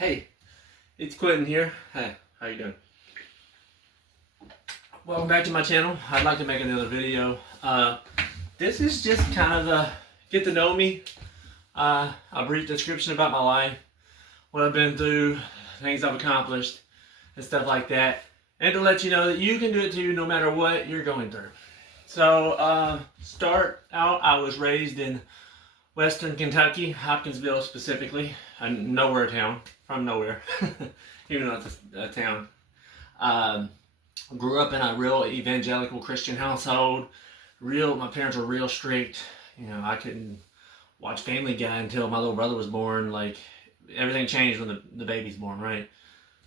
Hey, it's Quentin here. Hey, how you doing? Welcome back to my channel. I'd like to make another video. This is just kind of a get to know me, a brief description about my life, what I've been through, things I've accomplished, and stuff like that. And to let you know that you can do it too no matter what you're going through. So, start out, I was raised in Western Kentucky, Hopkinsville specifically, a nowhere town, from nowhere, even though it's a town. Grew up in a real evangelical Christian household. My parents were real strict. You know, I couldn't watch Family Guy until my little brother was born. Like, everything changed when the baby's born, right?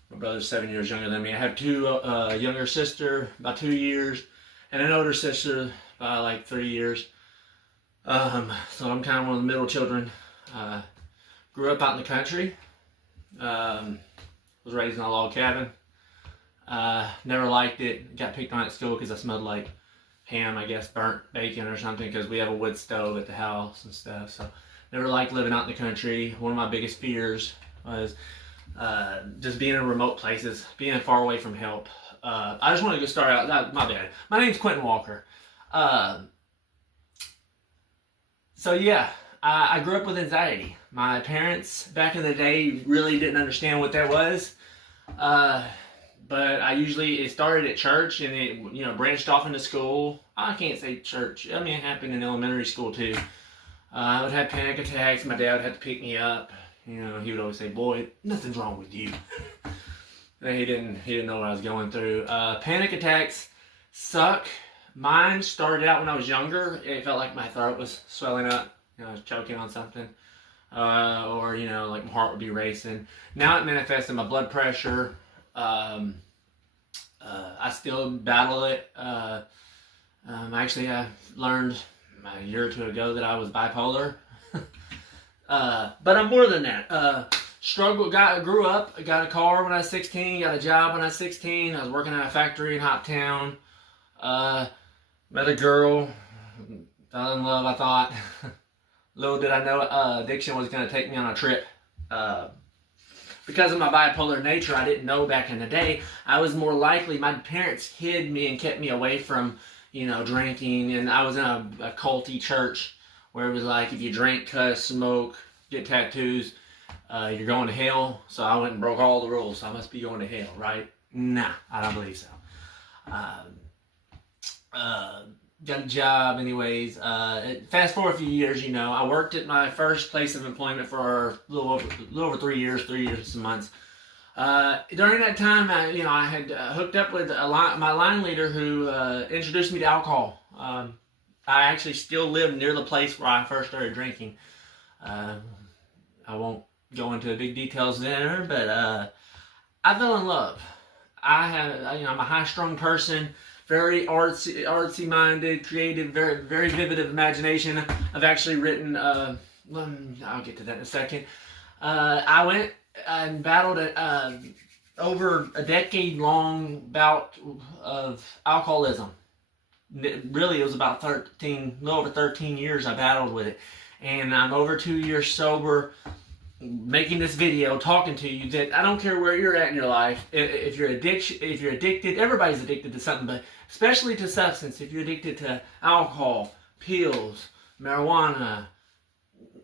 My brother's 7 years younger than me. I have two younger sister, about 2 years, and an older sister by like 3 years. So I'm kind of one of the middle children. Grew up out in the country. Was raised in a log cabin. Never liked it. Got picked on at school because I smelled like ham, I guess, burnt bacon or something, because we have a wood stove at the house and stuff. So never liked living out in the country. One of my biggest fears was just being in remote places, being far away from help. I just want to go start out. My bad. My name's Quentin Walker. So yeah, I grew up with anxiety. My parents back in the day really didn't understand what that was. But it started at church, and it, branched off into school. I can't say church. I mean, it happened in elementary school too. I would have panic attacks. My dad would have to pick me up. He would always say, "Boy, nothing's wrong with you." And he didn't know what I was going through. Panic attacks suck. Mine started out when I was younger. It felt like my throat was swelling up. I was choking on something. Or, like my heart would be racing. Now it manifests in my blood pressure. I still battle it. Actually, I learned a year or two ago that I was bipolar. But I'm more than that. Grew up, got a car when I was 16, got a job when I was 16. I was working at a factory in Hoptown. Met a girl, fell in love, I thought. Little did I know addiction was going to take me on a trip. Because of my bipolar nature, I didn't know back in the day. I was more likely, my parents hid me and kept me away from, drinking. And I was in a culty church where it was like, if you drink, cuss, smoke, get tattoos, you're going to hell. So I went and broke all the rules. So I must be going to hell, right? Nah, I don't believe so. Got a job anyways. Fast forward a few years, I worked at my first place of employment for a little over 3 years and some months. During that time, I had hooked up with my line leader who introduced me to alcohol. I actually still live near the place where I first started drinking. I won't go into big details there, but I fell in love. I'm a high-strung person. Very artsy minded, creative, very, very vivid of imagination. I've actually written, I'll get to that in a second. I went and battled over a decade-long bout of alcoholism. Really, it was about a little over 13 years I battled with it. And I'm over 2 years sober, making this video, talking to you, that I don't care where you're at in your life. If you're addicted, everybody's addicted to something, but especially to substance. If you're addicted to alcohol, pills, marijuana,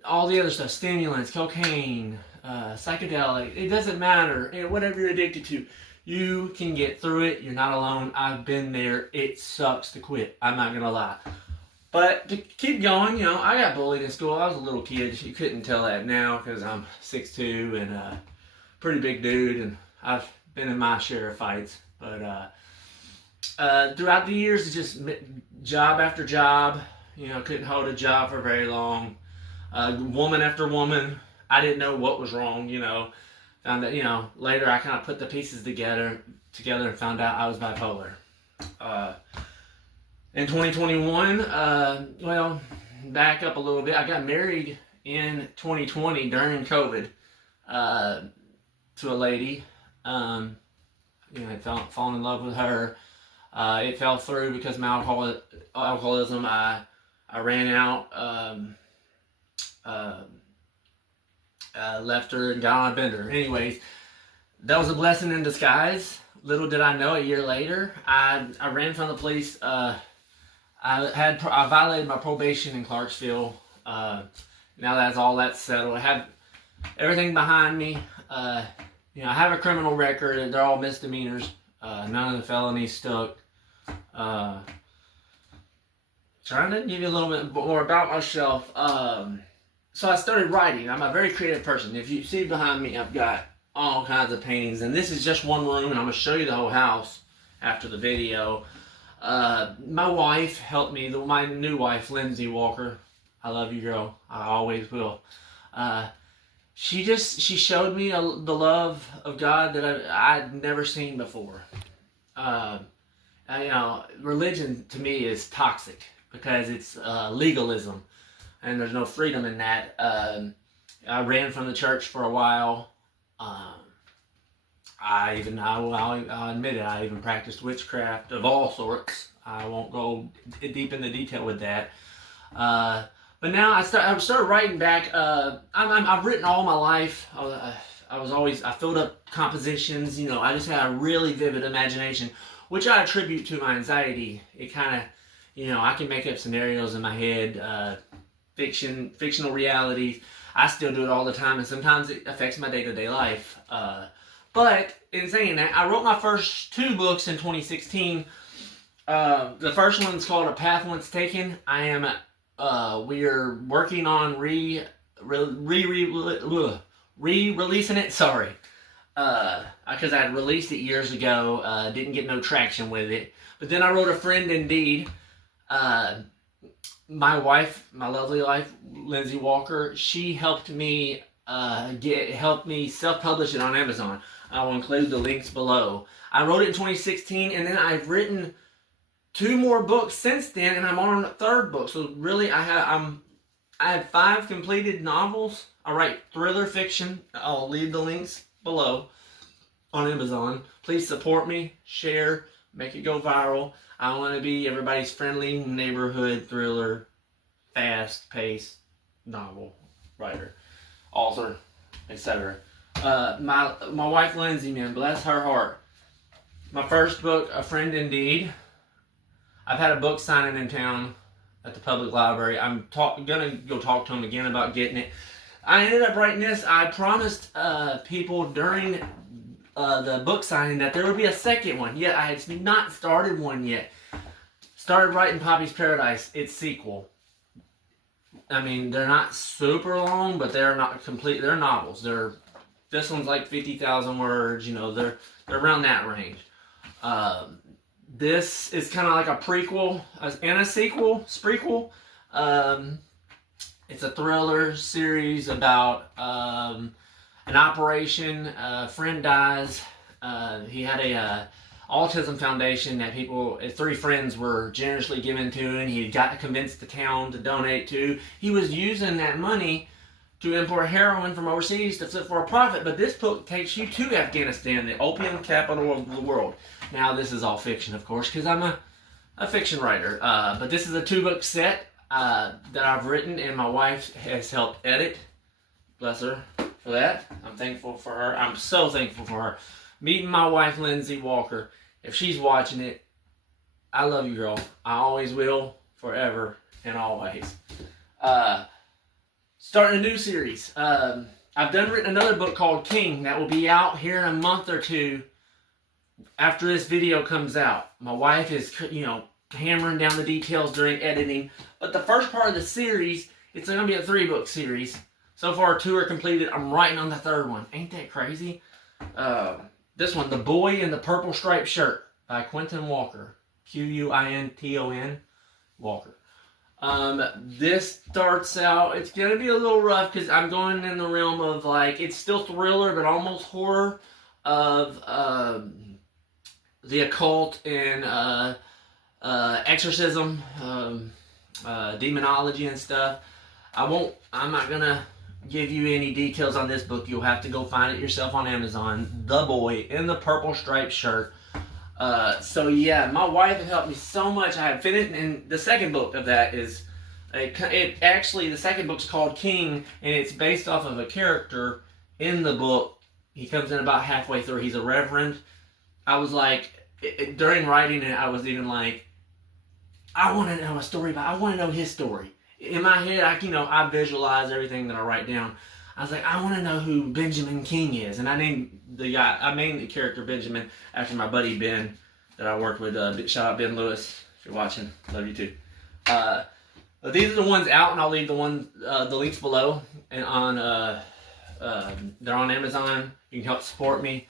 all the other stuff, stimulants, cocaine, psychedelic, it doesn't matter. Whatever you're addicted to, you can get through it. You're not alone. I've been there. It sucks to quit. I'm not gonna lie. But to keep going, I got bullied in school. I was a little kid. You couldn't tell that now because I'm 6'2" and a pretty big dude, and I've been in my share of fights. But throughout the years, it's just job after job. Couldn't hold a job for very long. Woman after woman. I didn't know what was wrong. Found that later I kind of put the pieces together and found out I was bipolar. In 2021, back up a little bit, I got married in 2020 during COVID to a lady. I fallen in love with her. It fell through because of my alcoholism. I ran out left her and got on a bender. Anyways, that was a blessing in disguise. Little did I know, a year later, I ran from the police. I violated my probation in Clarksville. Now that's settled. I have everything behind me. I have a criminal record. They're all misdemeanors. None of the felonies stuck. Trying to give you a little bit more about myself. So I started writing. I'm a very creative person. If you see behind me, I've got all kinds of paintings, and this is just one room, and I'm going to show you the whole house after the video. My wife helped me, my new wife, Lindsay Walker. I love you, girl. I always will. She showed me the love of God that I'd never seen before. Religion to me is toxic because it's legalism, and there's no freedom in that. I ran from the church for a while. I'll admit it, I even practiced witchcraft of all sorts. I won't go deep into detail with that. But now I started writing back. I've written all my life. I filled up compositions. I just had a really vivid imagination, which I attribute to my anxiety. It kind of, I can make up scenarios in my head, fictional realities. I still do it all the time, and sometimes it affects my day-to-day life. But in saying that, I wrote my first 2 books in 2016. The first one's called A Path Once Taken. We are working on re-releasing it. Sorry, because I had released it years ago. Didn't get no traction with it. But then I wrote A Friend Indeed. My wife, my lovely wife, Lindsay Walker, she helped me self-publish it on Amazon. I will include the links below. I wrote it in 2016, and then I've written 2 more books since then, and I'm on a 3rd book. So really, I have 5 completed novels. I write thriller fiction. I'll leave the links below on Amazon. Please support me, share, make it go viral. I want to be everybody's friendly neighborhood thriller, fast-paced novel writer, author, etc. My wife Lindsay, man, bless her heart. My first book, A Friend Indeed. I've had a book signing in town at the public library. I'm gonna go talk to him again about getting it. I ended up writing this. I promised people during the book signing that there would be a second one. Yet I had not started one yet. Started writing Poppy's Paradise, its sequel. I mean, they're not super long, but they're not complete. They're novels. This one's like 50,000 words. They're around that range. This is kind of like a prequel and a sequel, sprequel. It's a thriller series about an operation. A friend dies. He had a autism foundation that 3 friends were generously given to, and he got to convince the town to donate to. He was using that money to import heroin from overseas to flip for a profit. But this book takes you to Afghanistan, the opium capital of the world. Now, this is all fiction, of course, because I'm a fiction writer. But this is a 2-book set that I've written, and my wife has helped edit. Bless her for that. I'm thankful for her. I'm so thankful for her. Meeting my wife, Lindsay Walker. If she's watching it, I love you, girl. I always will, forever and always. Starting a new series. I've written another book called King that will be out here in a month or 2 after this video comes out. My wife is, hammering down the details during editing. But the first part of the series, it's going to be a 3-book series. So far, 2 are completed. I'm writing on the 3rd one. Ain't that crazy? This one, The Boy in the Purple Striped Shirt by Quentin Walker. Quinton Walker. This starts out, it's going to be a little rough because I'm going in the realm of it's still thriller but almost horror of the occult and exorcism, demonology and stuff. I'm not going to give you any details on this book. You'll have to go find it yourself on Amazon. The Boy in the Purple Striped Shirt. So yeah, my wife has helped me so much. I have finished, and the second book of that is It actually, the second book's called King, and it's based off of a character in the book. He comes in about halfway through. He's a reverend. I was like, during writing it, I was even like, I want to know a story I want to know his story. In my head, I visualize everything that I write down. I was like, I want to know who Benjamin King is, and I named the character Benjamin after my buddy Ben that I worked with. Shout out Ben Lewis if you're watching. Love you too. But these are the ones out, and I'll leave the links below, and they're on Amazon. You can help support me.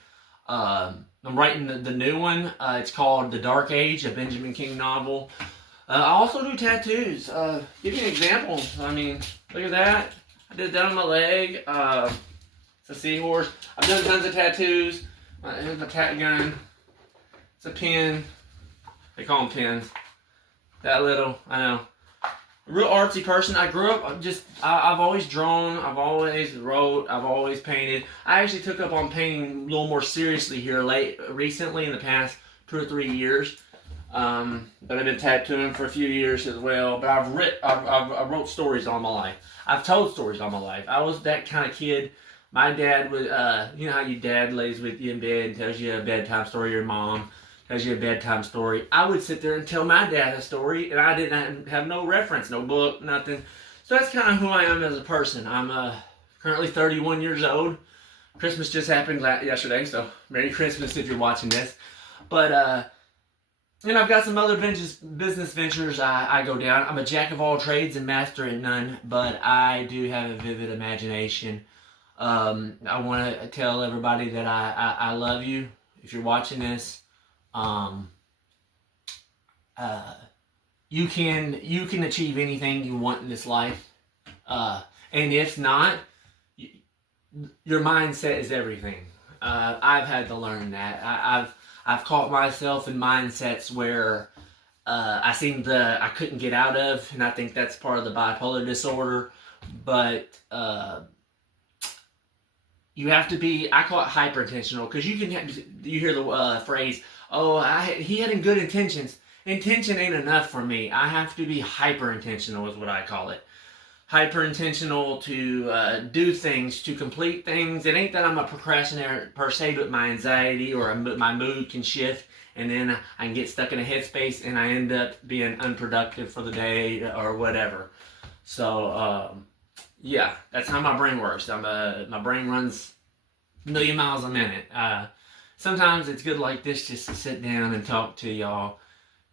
I'm writing the new one. It's called The Dark Age, a Benjamin King novel. I also do tattoos. Give you an example. I mean, look at that. I did that on my leg. It's a seahorse. I've done tons of tattoos. Here's my tat gun. It's a pin. They call them pins. That little, I know. A real artsy person. I grew up I've always drawn, I've always wrote, I've always painted. I actually took up on painting a little more seriously here recently in the past 2 or 3 years. But I've been tattooing for a few years as well. But I wrote stories all my life. I've told stories all my life. I was that kind of kid. My dad would, you know how your dad lays with you in bed and tells you a bedtime story, your mom tells you a bedtime story. I would sit there and tell my dad a story, and I didn't have no reference, no book, nothing. So that's kind of who I am as a person. I'm currently 31 years old. Christmas just happened yesterday, so Merry Christmas if you're watching this. But, and I've got some other business ventures I go down. I'm a jack of all trades and master in none, but I do have a vivid imagination. I want to tell everybody that I love you if you're watching this. You can achieve anything you want in this life, and if not, your mindset is everything. I've had to learn that. I've caught myself in mindsets where I couldn't get out of, and I think that's part of the bipolar disorder. But you have to be, I call it hyper-intentional, because you hear the phrase, oh, he had good intentions. Intention ain't enough for me. I have to be hyper-intentional is what I call it. Hyper-intentional to do things, to complete things. It ain't that I'm a procrastinator per se, but my anxiety or my mood can shift, and then I can get stuck in a headspace and I end up being unproductive for the day or whatever. So, yeah, that's how my brain works. My brain runs a million miles a minute. Sometimes it's good like this just to sit down and talk to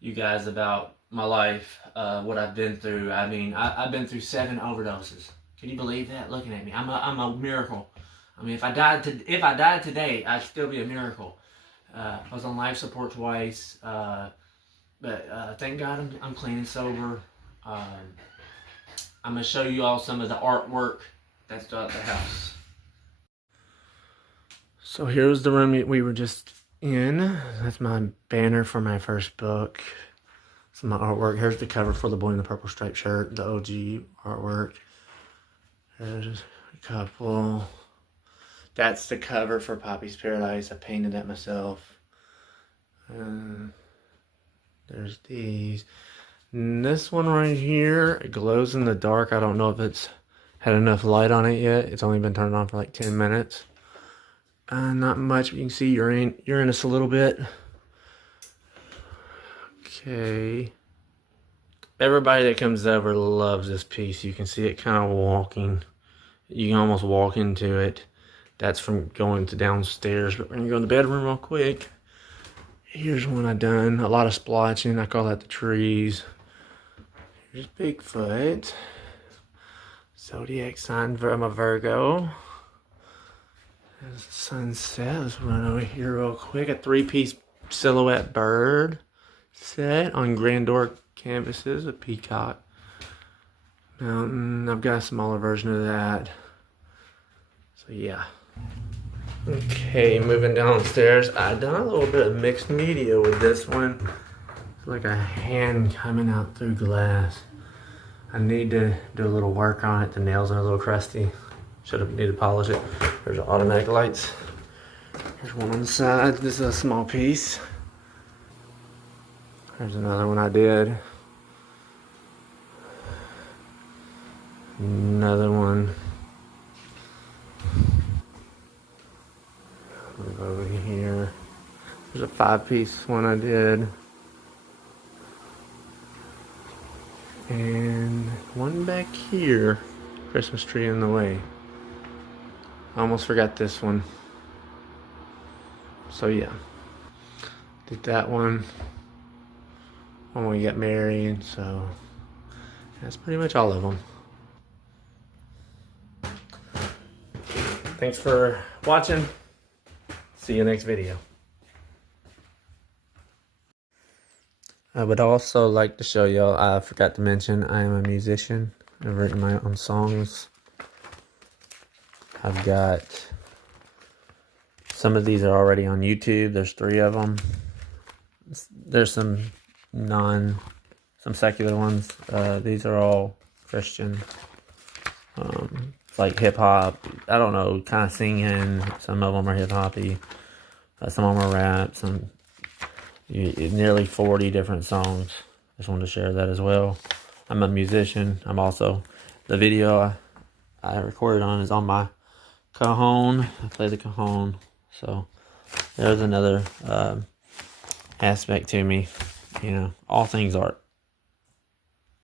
you guys about my life, what I've been through. I mean, I've been through 7 overdoses. Can you believe that? Looking at me, I'm a miracle. I mean, if I died today, I'd still be a miracle. I was on life support twice, but thank God I'm clean and sober. I'm gonna show you all some of the artwork that's throughout the house. So here's the room we were just in. That's my banner for my first book. Some of my artwork. Here's the cover for The Boy in the Purple Striped Shirt, the OG artwork. There's a couple. That's the cover for Poppy's Paradise. I painted that myself. There's these. And this one right here, it glows in the dark. I don't know if it's had enough light on it yet. It's only been turned on for like 10 minutes. Not much, but you can see Uranus a little bit. Okay. Everybody that comes over loves this piece. You can see it kind of walking. You can almost walk into it. That's from going to downstairs. But we're going to go in the bedroom real quick. Here's one I've done. A lot of splotching. I call that the trees. Here's Bigfoot. Zodiac sign. I'm a Virgo. There's the sunset. Let's run over here real quick. A 3-piece silhouette bird set on Grandor canvases. A peacock mountain. I've got a smaller version of that. So yeah. Okay, moving downstairs. I've done a little bit of mixed media with this one. It's like a hand coming out through glass. I need to do a little work on it. The nails are a little crusty. Need to polish it. There's automatic lights. There's one on the side. This is a small piece. There's another one I did. Another one. Move over here. There's a 5-piece one I did. And one back here. Christmas tree in the way. I almost forgot this one. So yeah. Did that one when we got married. So that's pretty much all of them. Thanks for watching. See you next video. I would also like to show y'all, I forgot to mention, I am a musician. I've written my own songs. I've got, some of these are already on YouTube. There's 3 of them. There's some secular ones. These are all Christian. It's like hip hop. I don't know, kind of singing. Some of them are hip hoppy. Some of them are rap. Nearly 40 different songs. Just wanted to share that as well. I'm a musician. I'm also, the video I recorded on is on my cajon. I play the cajon. So there's another aspect to me. You know, all things art.